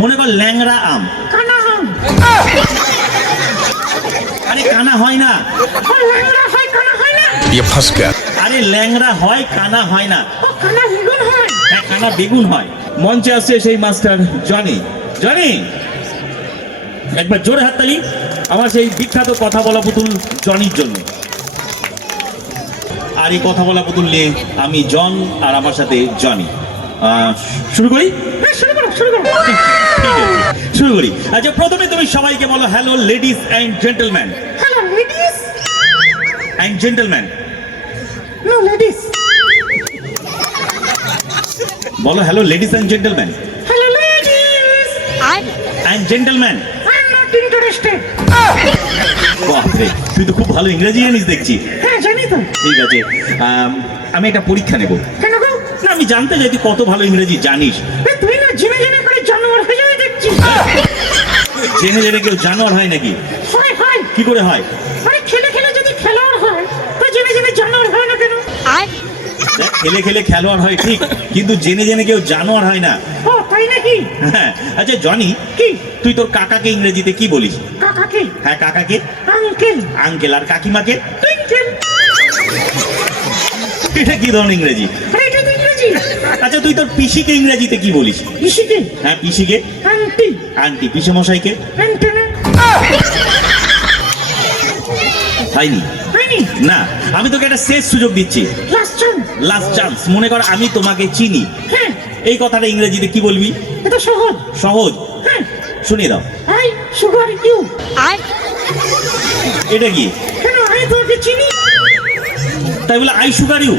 মনে কর ল্যাংড়া আম। কানা আম। আরে কানা হয় না। ল্যাংড়া হয় কানা হয় না। ये फंस गया। আরে ল্যাংড়া হয় কানা হয় না। কানা বেগুন হয়। হ্যাঁ কানা বেগুন হয়। মঞ্চে আসছে সেই মাস্টার জনি। জনি একবার জোরে হাততালি আমার সেই বিখ্যাত কথা বলা পুতুল জনির জন্য। আর এই কথা বলা পুতুল নিয়ে আমি জন আর আমার সাথে জনি। শুরু করি। শুরু করো শুরু করো। শুরু করি। আচ্ছা প্রথমে তুমি সবাইকে বলো hello ladies and gentleman. Hello ladies and gentleman. No ladies. বলো hello ladies and gentleman. Hello ladies and gentleman. I am not interested. বাপরে তুই তো খুব ভালো ইংরেজি জানিস দেখছি। হ্যাঁ জানি তো। ঠিক আছে আমি একটা পরীক্ষা নেব। কেন গো? না আমি জানতে চাই তুই কত ভালো ইংরেজি জানিস। তুই না জেনে জেনে করে জানোয়ার হয়ে যাবে দেখছি। জেনে জেনে কেউ জানোয়ার হয় নাকি? হয় হয়। কি করে হয়? আরে খেলে খেলে যদি খেলোয়াড় হয় তো জেনে জেনে জানোয়ার হয় না কেন? দেখ খেলে খেলে খেলোয়াড় হয় ঠিক, কিন্তু জেনে জেনে কেউ জানোয়ার হয় না। ও তাই নাকি? হ্যাঁ আচ্ছা জনি কি? তুই তোর কাকাকে ইংরেজিতে কি বলিস? কাকাকে? হ্যাঁ কাকাকে আঙ্কেল। আঙ্কেল। আর কাকিমাকে? টুইঙ্কেল। এটা কি ধরনের ইংরেজি? আরে এটা তো ইংরেজি। আচ্ছা তুই তোর পিসিকে ইংরেজিতে কি বলিস? পিসিকে? হ্যাঁ পিসিকে? আন্টি। আন্টি। পিসেমশাইকে? অ্যান্টেনা। হয়নি? হয়নি? না আমি তোকে একটা শেষ সুযোগ দিচ্ছি। Last chance. Last chance. মনে কর আমি তোমাকে চিনি। হ্যাঁ এই কথাটা ইংরেজিতে কি বলবি? এটা সহজ। সহজ। হ্যাঁ শুনিয়ে দাও। I assure you. এটা কি? কেন আমি তোকে চিনি? তাই বলে আই সুগার ইউ?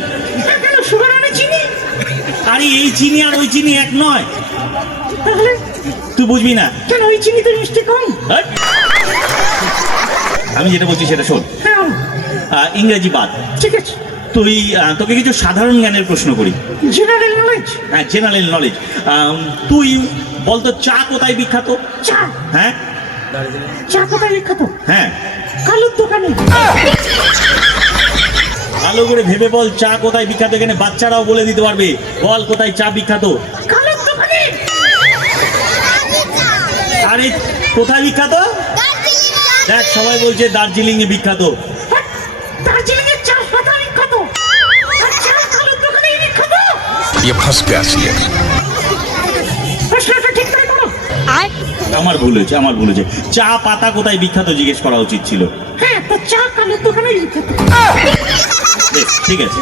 হ্যাঁ, কেন সুগার আমি চিনি? আরে এই চিনি আর ওই চিনি এক নয়। তাহলে তুই বুঝবি না। কেন ওই চিনিতে মিষ্টি কম? হ্যাট! আমি যেটা বলছি সেটা শোন। হ্যাঁ ইংরেজি বাদ। ঠিক আছে। তুই তোকে কিছু সাধারণ জ্ঞানের প্রশ্ন করি। General knowledge. হ্যাঁ জেনারেল নলেজ। তুই বলতো চা কোথায় বিখ্যাত? চা? হ্যাঁ চা কোথায় বিখ্যাত? হ্যাঁ কালুর দোকানে। ভালো করে ভেবে বল চা কোথায় বিখ্যাত। এখানে বাচ্চারাও বলে দিতে পারবে। বল কোথায় চা বিখ্যাত? কালুর দোকানে। আরে কোথায় বিখ্যাত? দেখ সবাই বলছে দার্জিলিং এ বিখ্যাত। দার্জিলিং এর চা পাতা বিখ্যাত। আর চা কালুর দোকানেই বিখ্যাত। ये फंस गया सीए। প্রশ্নটা ঠিক করে করো। আমার ভুল হয়েছে। চা পাতা কোথায় বিখ্যাত জিজ্ঞেস করা উচিত ছিল। হ্যাঁ তো চা কালুর দোকানেই বিখ্যাত। বেশ,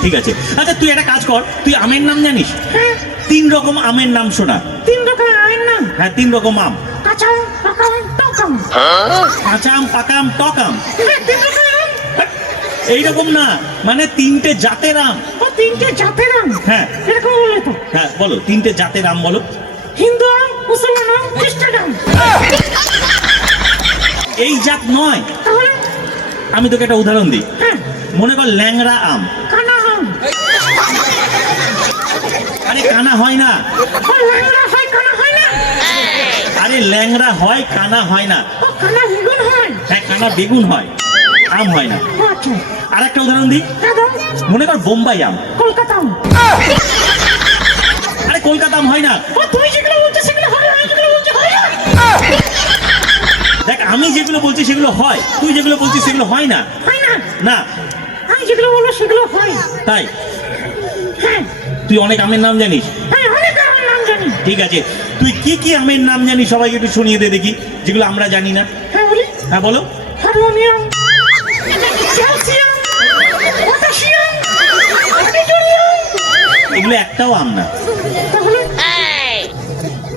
ঠিক আছে। আচ্ছা তুই একটা কাজ কর, তুই আমের নাম জানিস? হ্যাঁ 3 রকম আমের নাম শোনা। 3 রকম আমের নাম? হ্যাঁ 3 রকম আম। কাঁচা আম, পাকা আম, টক আম। কাঁচা আম, পাকা আম, টক আম। হ্যাঁ 3 রকম আম। এইরকম না, মানে 3টে জাতের আম। ও 3টে জাতের আম? হ্যাঁ এরকম বলে তো। হ্যাঁ বলো 3টে জাতের আম বলো। হিন্দু আম, মুসলমান আম, খ্রিস্টান আম। এই জাত নয়। তাহলে? আমি তোকে একটা উদাহরণ দিই। হ্যাঁ মনে কর ল্যাংড়া আম। কানা আম। আরে কানা হয় না। ল্যাংড়া হয় কানা হয় না। আরে ল্যাংড়া হয় কানা হয় না। ও কানা বেগুন হয়। হ্যাঁ কানা বেগুন হয়, আম হয় না। ও আচ্ছা। আর একটা উদাহরণ দিই। হ্যাঁ দাও। মনে কর বোম্বাই আম। কলকাতা আম। আরে কলকাতা আম হয় না। ও তুমি যেগুলো বলছো সেগুলো হয়, আমি যেগুলো বলছি হয় না। দেখ আমি যেগুলো বলছি সেগুলো হয়, তুই যেগুলো বলছিস সেগুলো হয় না। হয় না? না আমি যেগুলো বলবো সেগুলো হয়। তাই হ্যাঁ তুই অনেক আমের নাম জানিস। হ্যাঁ অনেক আমের নাম জানি। ঠিক আছে তুই কি কি আমের নাম জানিস সবাইকে একটু শুনিয়ে দে দেখি, যেগুলো আমরা জানি না। হ্যাঁ বলি। হ্যাঁ বলো। Harmonium, calcium, potassium, auditorium. এগুলো একটাও আম না। তাহলে?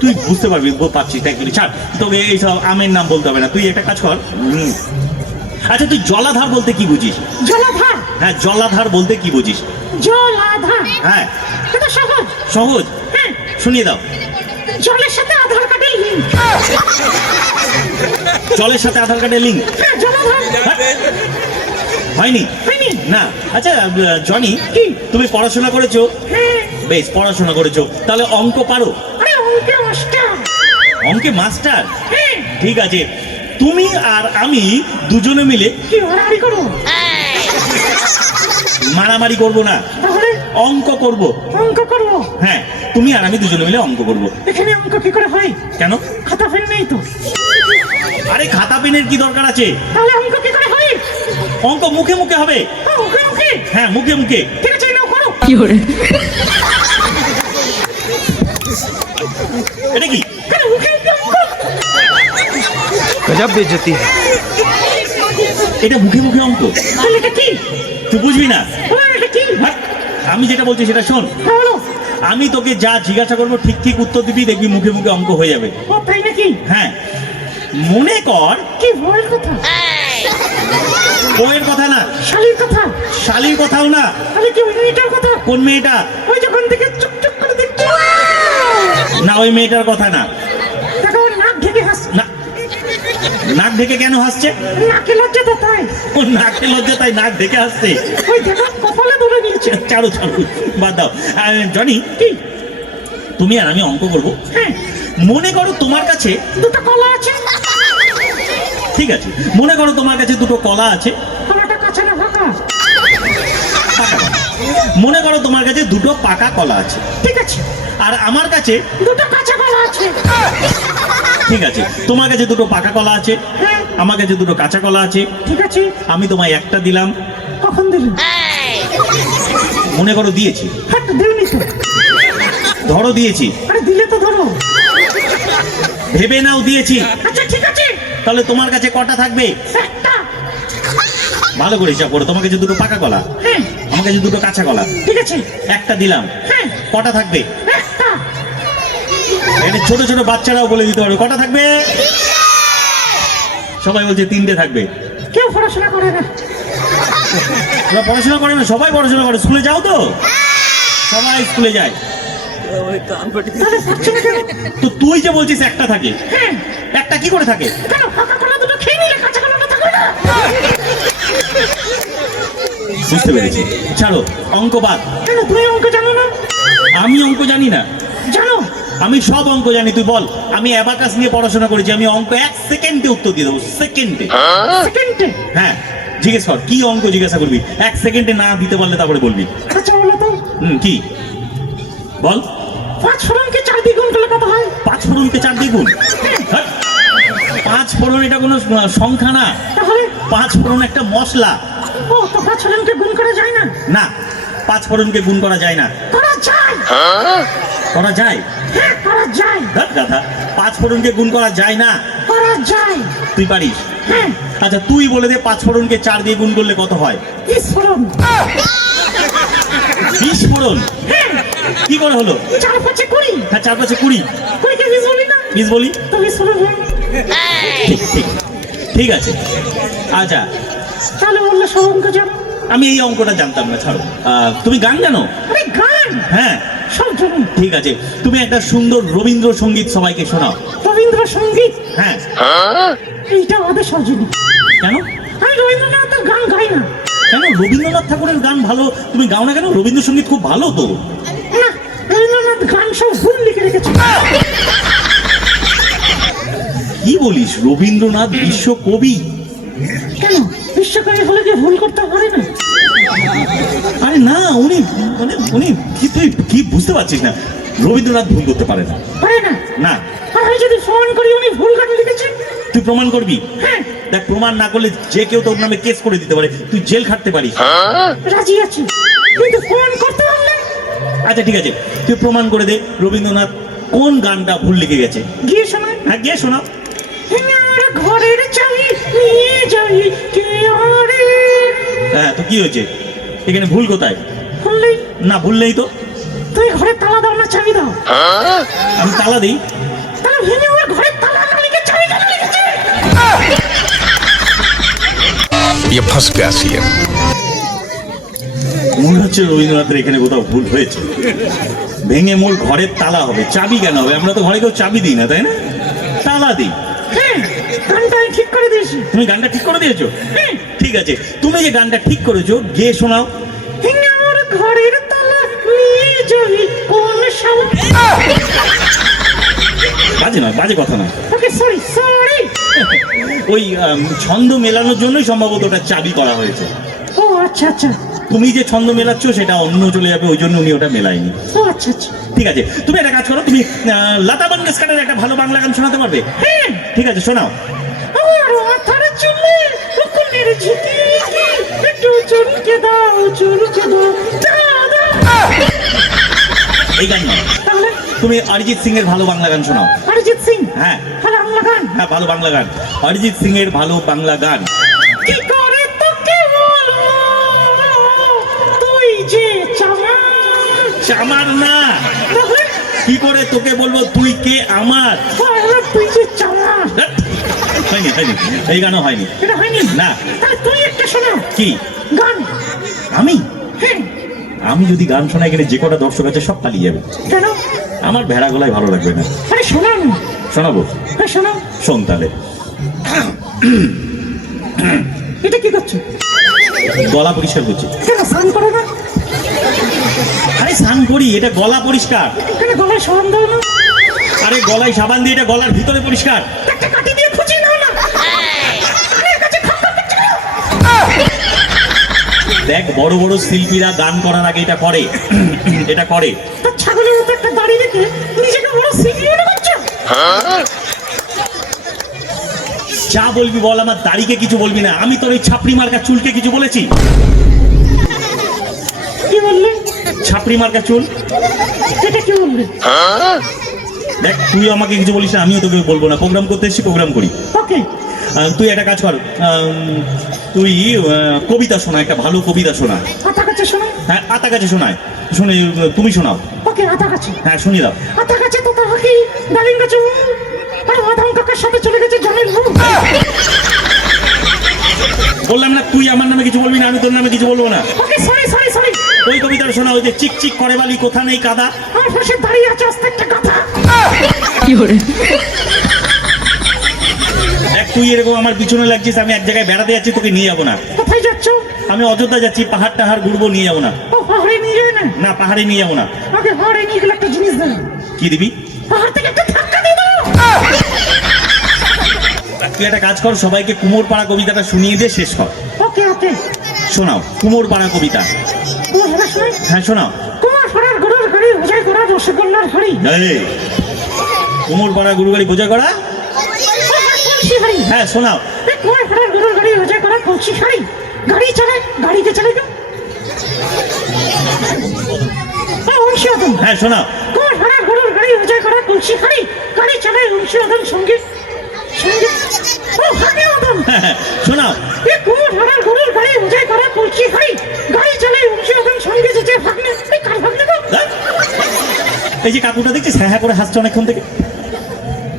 তুই বুঝতে পারবি, পারছিস তাই বলি ছাড়, তোকে এইসব আমের নাম বলতে হবে না। তুই একটা কাজ কর। আচ্ছা তুই জলাধার বলতে কি বুঝিস? জলাধার? হ্যাঁ জলাধার বলতে কি বুঝিস? জলাধার? হ্যাঁ এটা সহজ। সহজ। হ্যাঁ শুনিয়ে দাও। জলের সাথে আধার কার্ডের লিঙ্ক। জলের সাথে আধার কার্ডের লিঙ্ক? হ্যাঁ জলাধার। হয়নি? হয়নি? না। আচ্ছা জনি কি? তুমি পড়াশোনা করেছো? হ্যাঁ। বেশ পড়াশোনা করেছো, তাহলে অঙ্ক পারো? আরে অঙ্কে মাস্টার। অঙ্কে মাস্টার? হ্যাঁ। ঠিক আছে তুমি আর আমি দুজনে মিলে কি মারামারি করবো? মারামারি করব না, তাহলে? অঙ্ক করব। অঙ্ক করবো? হ্যাঁ তুমি আর আমি দুজনে মিলে অঙ্ক করব। এখানে অঙ্ক কি করে হয়? কেন? নেই তো। আরে খাতা পেনের কি দরকার আছে? তাহলে অঙ্ক কি করে হয়? অঙ্ক মুখে মুখে হবে। মুখে মুখে? হ্যাঁ, মুখে মুখে। ঠিক আছে, নাও করো। এটা কি? কেন মুখে মুখে অঙ্ক? गजब बेइज्जती है। এটা মুখে মুখে অঙ্ক? তাহলে এটা কি? তুই বুঝবি না। এটা কি? হাট, আমি যেটা বলছি সেটা শোন। বলো। আমি তোকে যা জিজ্ঞাসা করবো ঠিক ঠিক উত্তর দিবি, দেখবি মুখে মুখে অঙ্ক হয়ে যাবে। ও তাই নাকি? হ্যাঁ, মনে কর। কি বল কথা? বইয়ের কথা না, শালির কথা? শালির কথাও না। তাহলে কি ওই মেয়েটার কথা? কোন মেয়েটা? ওই যখন থেকে চুপ চুপ করে দেখছো। না, ওই মেয়েটার কথা না। দেখো ওর নাক ঢেকে হাসছে। না, নাক ঢেকে কেন হাসছে? নাকে লজ্জা তো তাই। ও নাকে লজ্জা তাই নাক ঢেকে হাসছে। ওই দেখো কপালে ধরে নিয়েছে। ছাড়ো ছাড়ো, বাদ দাও। জনি, কি? তুমি আর আমি অঙ্ক করবো। হ্যাঁ, মনে করো তোমার কাছে, দুটো কলা আছে। ঠিক আছে, মনে করো তোমার কাছে দুটো কলা আছে। কলাটা কাঁচা না ফাঁকা? পাকা কলা। মনে করো তোমার কাছে দুটো পাকা কলা আছে। ঠিক আছে। আর আমার কাছে, দুটো কাঁচা কলা আছে। ঠিক আছে, তোমার কাছে দুটো পাকা কলা আছে, হ্যাঁ, আমার কাছে দুটো কাঁচা কলা আছে। ঠিক আছে। আমি তোমায় একটা দিলাম। কখন দিলি? মনে করো দিয়েছি। হ্যাঁ, তো দিইনি তো। ধরো দিয়েছি। আরে দিলে তো ধরো। ভেবে নাও দিয়েছি। আচ্ছা ঠিক আছে। তাহলে তোমার কাছে কটা থাকবে? একটা। ভালো করে হিসাব করো। তোমার কাছে দুটো পাকা কলা, হ্যাঁ, আমার কাছে দুটো কাঁচা কলা। ঠিক আছে। একটা দিলাম, হ্যাঁ, কটা থাকবে? একটা। এটা ছোট ছোট বাচ্চারাও বলে দিতে পারবে কটা থাকবে। সবাই বলছে তিনটে থাকবে। কেউ পড়াশোনা করে না। ওরা পড়াশোনা করে না? সবাই পড়াশোনা করে। স্কুলে যাও তো? সবাই স্কুলে যায়। তাহলে পাচ্ছে না কেন? তো তুই যে বলছিস একটা থাকে, হ্যাঁ, একটা কি করে থাকে? কেন পাকা কলা দুটো খেয়ে নিলে কাঁচা কলাটা থাকবে না? বুঝতে পেরেছি, ছাড়ো অঙ্ক বাদ। কেন তুমি অঙ্ক জানো না? আমি অঙ্ক জানি না। জানো? আমি সব অঙ্ক জানি, তুই বল। আমি অ্যাবাকাস নিয়ে পড়াশোনা করেছি। আমি অঙ্ক 1 সেকেন্ডে উত্তর দিয়ে দেবো। সেকেন্ডে। সেকেন্ডে? হ্যাঁ, জিজ্ঞেস কর কি অঙ্ক জিজ্ঞাসা করবি। 1 সেকেন্ডে না দিতে পারলে তারপরে বলবি। আচ্ছা বলো তো, কি বল। 5 ফোড়নকে 4 দিয়ে গুণ করলে কত হয়? 5 ফোড়নকে 4 দিয়ে গুণ? হ্যাঁ, 5 ফোড়ন এটা কোনো সংখ্যা না। তাহলে? 5 ফোড়ন একটা মশলা। ও, তো 5 ফোড়নকে গুণ করা যায় না? না, 5 ফোড়নকে গুণ করা যায় না। করা যায়। করা যায়? হ্যাঁ, করা যায়। ধ্যাৎ গাধা, 5 ফোড়নকে গুণ করা যায় না। করা যায়। তুই পারিস? হ্যাঁ। আচ্ছা তুই বলে দে 5 ফোড়নকে 4 দিয়ে গুণ করলে কত হয়? 20 ফোড়ন। 20 ফোড়ন? হ্যাঁ। কি করে হলো? 4 5 20। হ্যাঁ, 4 5 20। 20 কে 20 বলি না? 20 বলি। তো 20 ফোড়ন হয়। ঠিক ঠিক ঠিক আছে। আচ্ছা, তাহলে বললে সব অঙ্ক জানো? আমি এই অঙ্কটা জানতাম না, ছাড়ো। তুমি গান জানো? আরে গান? হ্যাঁ, সব জানো। ঠিক আছে। তুমি একটা সুন্দর রবীন্দ্রসঙ্গীত সবাইকে শোনাও। রবীন্দ্রসঙ্গীত? হ্যাঁ। এইটা আমাদের সহজে। কেন? আমি রবীন্দ্রনাথের গান গাই না। কেন? রবীন্দ্রনাথ ঠাকুরের গান ভালো, তুমি গাও না কেন? রবীন্দ্রসঙ্গীত খুব ভালো তো। না, রবীন্দ্রনাথ গান সব ভুল লিখে রেখেছে। কি বলিস? রবীন্দ্রনাথ বিশ্ব কবি? কেন? বিশ্বকবি হলে কি ভুল করতে পারে না? আরে না, উনি উনি তুই কি বুঝতে পারছিস না? রবীন্দ্রনাথ ভুল করতে পারে না। পারে না? না। আর আমি যদি প্রমাণ করি উনি ভুল গান লিখেছেন? তুই প্রমাণ করবি? হ্যাঁ। দেখ, প্রমাণ না করলে যে কেউ তোর নামে কেস করে দিতে পারে, তুই জেল খাটতে পারিস। রাজি আছি, কিন্তু প্রমাণ করতে পারলে? আচ্ছা ঠিক আছে, তুই প্রমাণ করে দে রবীন্দ্রনাথ কোন গানটা ভুল লিখে গেছে। গিয়ে শোনা। হ্যাঁ, গিয়ে শোনাও। আমার ঘরের চাবি নিয়ে যাই কে আরে। হ্যাঁ, তো কি হয়েছে? এখানে ভুল কোথায়? বললেই না, ভুল নেই তো। তুই ঘরে তালা দাও না চাবি দাও? আমি তালা দিই। তাহলে ভেঙে আমার ঘরের তালা না লিখে চাবি কেন লিখেছে? ये फंस गया सीएम। মনে হচ্ছে রবীন্দ্রনাথের এখানে কোথাও ভুল হয়েছে। ভেঙে মোর ঘরের তালা হবে, চাবি কেন হবে? আমরা তো ঘরে কেউ চাবি দিই না, তাই না? তালা দিই। হ্যাঁ, গানটা আমি ঠিক করে দিয়েছি। তুমি গানটা ঠিক করে দিয়েছো? হ্যাঁ। ঠিক আছে, তুমি যে গানটা ঠিক করেছো গিয়ে শোনাও। ভেঙে আমার ঘরের তালা নিয়ে যাবি কোন শালা। বাজে নয়, বাজে কথা নয়। ওকে, সরি সরি। ওই ছন্দ মেলানোর জন্যই সম্ভবত ওটা চাবি করা হয়েছে। ও আচ্ছা আচ্ছা। তুমি যে ছন্দ মেলাচ্ছ সেটা অন্য চলে যাবে, ওই জন্য উনি ওটা মেলায়নি। ও আচ্ছা আচ্ছা। ঠিক আছে, তুমি একটা কাজ করো, তুমি লতা মঙ্গেশকরের একটা ভালো বাংলা গান শোনাতে পারবে? হ্যাঁ। ঠিক আছে, শোনাও। আমার মাথার চুলে কোলের ঝিঁকি একটু চুলকে দাও চুলকে দাও দাও। এই গান নয়, তাহলে তুমি অরিজিৎ সিং এর ভালো বাংলা গান শোনাও। অরিজিৎ সিং? হ্যাঁ ভালো বাংলা গান? হ্যাঁ, ভালো বাংলা গান, অরিজিৎ সিং এর ভালো বাংলা গান। কি করে তোকে বলবো তুই যে চামার। আমার না, তাহলে কি করে তোকে বলবো তুই কে আমার? তুই যে চামার। ধ্যাৎ, হয়নি হয়নি, এই গানও হয়নি। এটা হয়নি? না। তাহলে তুই একটা শোনো কি গান। আমি? হ্যাঁ। আমি যদি গান শোনাই এখানে যে কটা দর্শক আছে সব পালিয়ে যাবে। কেন? আমার ভেড়া গলায় ভালো লাগবে না। আরে শোনান। শোনাবো? হ্যাঁ শোনো। শোন তাহলে। এটা কি করছো? গলা পরিষ্কার করছি। কেন স্নান করো না? আরে স্নান করি, এটা গলা পরিষ্কার। কেন গলায় সাবান দাও না? আরে গলায় সাবান দিয়ে এটা গলার ভিতরে পরিষ্কার। একটা কাটি দিয়ে খুঁজে নাও না। আমার কাছে খাতা পেছনে। দেখ, বড় বড় শিল্পীরা গান করার আগে এটা করে। এটা করে। তো ছাগলের মতো একটা দাড়ি রেখে নিজেকে বড় শিল্পী মনে করছো? যা বলবি বল, আমার দাড়িকে কিছু বলবি না। আমি তোর ওই ছাপড়ি মার্কা চুলকে কিছু বলেছি? কি বললে? ছাপড়ি মার্কা চুল। এটা কি বললে? দেখ, তুই আমাকে কিছু বলিস না, আমিও তোকে বলবো না। প্রোগ্রাম করতে এসেছি, প্রোগ্রাম করি। ওকে। তুই একটা কাজ কর, তুই কবিতা শোনা, একটা ভালো কবিতা শোনা। আতা কাছে শোনো। হ্যাঁ, আতা কাছে শোনায়। শুনে তুমি শোনাও। ওকে আতা কাছে। হ্যাঁ, শুনিয়ে দাও। আতা কাছে তো তার হাকি ডালিম গাছে আর মাধাম কাকার সাথে চলে গেছে জমির ভূ। বললাম না তুই আমার নামে কিছু বলবি না, আমি তোর নামে কিছু বলবো না। ওকে সরি সরি সরি। ওই কবিতাটা শোনা, ওই যে চিক চিক করে বালি কোথা নেই কাদা। আমার পাশে দাঁড়িয়ে আছে আস্তে একটা কথা। দেখ, তুই এরকম আমার পিছনে লাগছিস, আমি এক জায়গায় বেড়াতে যাচ্ছি, তোকে নিয়ে যাবো না। কোথায় যাচ্ছ? আমি অযোধ্যা যাচ্ছি, পাহাড় টাহাড় ঘুরবো, নিয়ে যাবো না। ও পাহাড়ে নিয়ে যাবে না? না, পাহাড়ে নিয়ে যাবো না। ওকে পাহাড়ে নিয়ে গেলে একটা জিনিস দেবে। কি দিবি? পাহাড় থেকে একটা ধাক্কা দিয়ে দাও। তুই একটা কাজ কর, সবাইকে কুমোর পাড়া কবিতাটা শুনিয়ে দিয়ে শেষ কর। ওকে ওকে। শোনাও কুমোর পাড়া কবিতা। ও হ্যাঁ শোনাই। হ্যাঁ শোনাও। কুমার ফেরার গরুর গাড়ি বোঝাই করা রসগোল্লার হাড়ি। এই, কুমোর পাড়া গুরু গাড়ি বোঝা করা। কলসি হাড়ি। হ্যাঁ শোনাও। এই কুমার ফেরার গরুর গাড়ি বোঝাই করা কলসি হাড়ি। গাড়ি চালায়, গাড়িকে চালাই না। অংশী আদম। হ্যাঁ শোনাও। কুমার ফেরার গরুর গাড়ি বোঝাই করা কলসি হাড়ি। গাড়ি চালায় অংশী আদম সঙ্গে সঙ্গে। ও হাড়ি আদম। হ্যাঁ, শোনাও। এই কুমার ফেরার গরুর গাড়ি বোঝাই করা কলসি হাড়ি। গাড়ি চালায় অংশী আদম সঙ্গে যেতে ভাগনে। এই কার ভাগনে গো? হ্যাঁ? এই যে কাকুটা দেখছিস, হ্যাঁ হ্যাঁ করে হাসছে অনেকক্ষণ থেকে।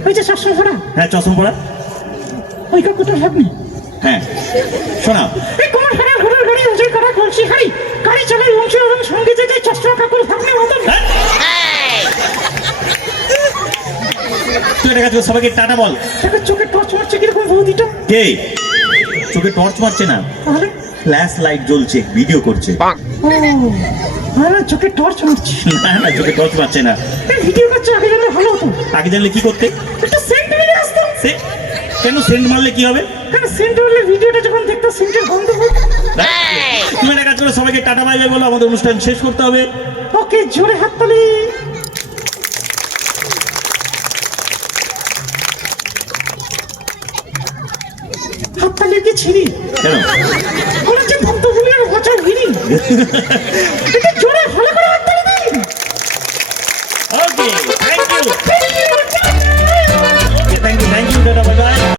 ওই যে চশমা পরা। হ্যাঁ, চশমা পড়া। ওই কাকুটার ভাগনে। হ্যাঁ শোনাও। এই কুমার ফেরার গরুর গাড়ি বোঝাই করা কলসি হাড়ি। গাড়ি চালায় অংশী আদম সঙ্গে যেতে চশমা কাকুর ভাগনে আদম। হ্যাঁ? তুই একটা কাজ কর, সবাইকে টাটা বল। তাকে চোখে টর্চ মারছে কিরকম বৌদিটা? কে? চোখে টর্চ মারছে না, তাহলে ফ্ল্যাশ লাইট জ্বলছে, ভিডিও করছে। ও আমার চোখে টর্চ মারছে। না না, চোখে টর্চ মারছে না। এই ভিডিও করছে, আগে জানলে ভালো হতো। আগে জানলে কি করতে? একটা সেন্ট মেরে আসতো। সে কেন সেন্ট মারলে কি হবে? কেন সেন্ট মারলে ভিডিওটা যখন দেখতো সেন্টের গন্ধ হতো। তুমি একটা কাজ করে সবাইকে টাটা বাই বাই বলো, আমাদের অনুষ্ঠান শেষ করতে হবে। ওকে, জোরে হাততালি। হাততালি কি ছিড়ি? কেন? বলেছে ভক্তগুলির বাঁচা ভিড়ি।